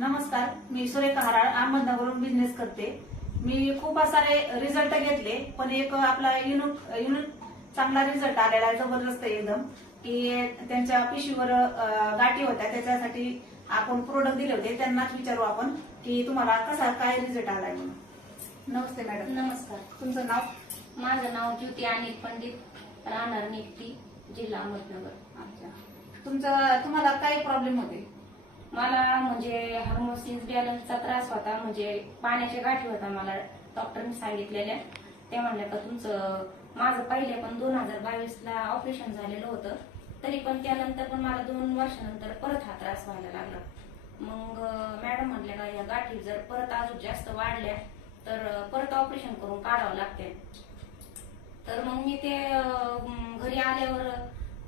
नमस्कार मी सुरेखा हराळ अहमदनगरहून बिझनेस करते. मी खूप सारे रिझल्ट घेतले पण एक आपला युनिक युनिक चांगला रिझल्ट आलेला आहे जबरदस्त एकदम. की त्यांच्या पिशवीवर अं, गाठी होत्या त्याच्यासाठी आपण प्रोडक्ट दिले होते. त्यांनाच विचारू आपण की तुम्हाला कसा काय रिझल्ट आलाय म्हणून. नमस्ते मॅडम नमस्कार. तुमचं नाव? माझं नाव ज्योती अनिल पंडित राहणार निकटी जिल्हा अहमदनगर. अच्छा. तुमचं तुम्हाला काय प्रॉब्लेम होते? मला म्हणजे हार्मोसिन्स बॅलन्सचा त्रास होता म्हणजे पाण्याच्या गाठी होता मला डॉक्टरने सांगितलेल्या. ते म्हणले का तुमचं माझं पहिले पण दोन हजार बावीसला ऑपरेशन झालेलं होतं. तरी पण त्यानंतर पण मला दोन वर्षानंतर परत हा त्रास व्हायला लागला. मग मॅडम म्हटल्या का या गाठी जर परत अजून जास्त वाढल्या तर परत ऑपरेशन करून काढावं लागते. तर मग मी ते घरी आल्यावर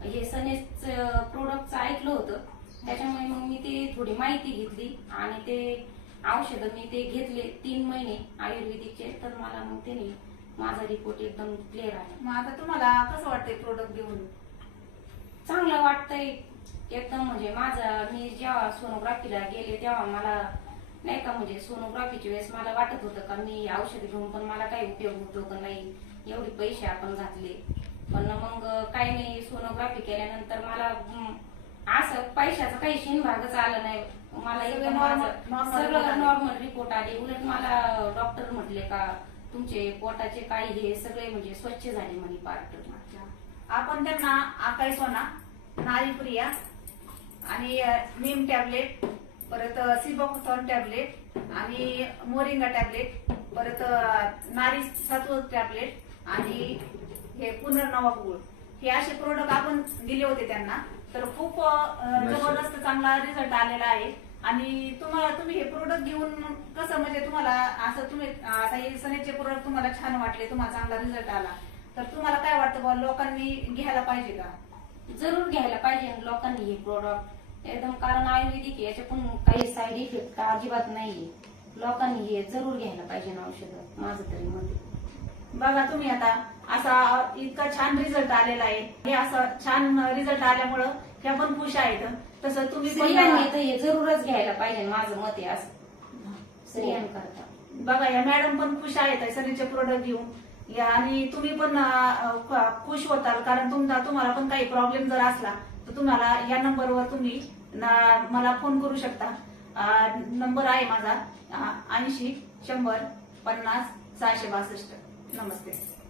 हे सनेच प्रोडक्टचं ऐकलं होतं. त्याच्यामुळे मग मी ते थोडी माहिती घेतली आणि ते औषधं मी ते घेतले तीन महिने आयुर्वेदिकचे. तर मला मग त्याने माझा रिपोर्ट एकदम क्लिअर आला. मग आता तुम्हाला कसं वाटतंय प्रोडक्ट घेऊन? चांगलं वाटतंय. एकदम म्हणजे माझं मी जेव्हा सोनोग्राफीला गेले तेव्हा मला नाही का म्हणजे सोनोग्राफीच्या वेळेस मला वाटत होतं का मी औषध घेऊन पण मला काही उपयोग होतो का नाही एवढे पैसे आपण घातले. पण मग काही नाही सोनोग्राफी केल्यानंतर मला पैशाचा काही शिन भागच आला नाही. मला एकदम report सगळं. नॉर्मल रिपोर्ट आले. उलट मला डॉक्टर म्हटले का तुमचे पोटाचे काही हे सगळे म्हणजे स्वच्छ झाले म्हणे पार्ट आपण त्यांना आकाई सोना नारीप्रिया आणि अ, नीम टॅबलेट परत सिबोक्सॉन टॅबलेट आणि मोरिंगा टॅबलेट परत नारी सत्व टॅबलेट आणि हे पुनर्नवा गुळ हे असे प्रोडक्ट आपण दिले होते त्यांना. तर खूप जबरदस्त चांगला रिझल्ट आलेला आहे. आणि तुम्हाला तुम्ही हे प्रोडक्ट घेऊन कसं म्हणजे तुम्हाला असं तुम्ही आता हे सनेचे प्रोडक्ट तुम्हाला छान वाटले तुम्हाला चांगला रिझल्ट आला. तर तुम्हाला काय वाटतं बुवा लोकांनी घ्यायला पाहिजे का? जरूर घ्यायला पाहिजे लोकांनी हे प्रोडक्ट एकदम कारण आयुर्वेदिक याचे पण काही साईड इफेक्ट का अजिबात नाहीये. लोकांनी हे जरूर घ्यायला पाहिजे औषध माझं तरी मत बघा तुम्ही आता असा इतका छान रिझल्ट आलेला आहे. हे असं छान रिझल्ट आल्यामुळं ह्या पण खुश आहेत. तसं तुम्ही स्त्रियांनी पण तर हे जरूरच घ्यायला पाहिजे माझं मत आहे असं. स्त्रियांकरता. बघा या मॅडम पण खुश आहेत सनीचे प्रोडक्ट घेऊन. या आणि तुम्ही पण खुश होताल कारण तुमचा तुम्हाला पण काही प्रॉब्लेम जर असला तर तुम्हाला या नंबरवर तुम्ही मला फोन करू शकता. नंबर आहे माझा ऐंशी शंभर पन्नास सहाशे बासष्ट. Namaste.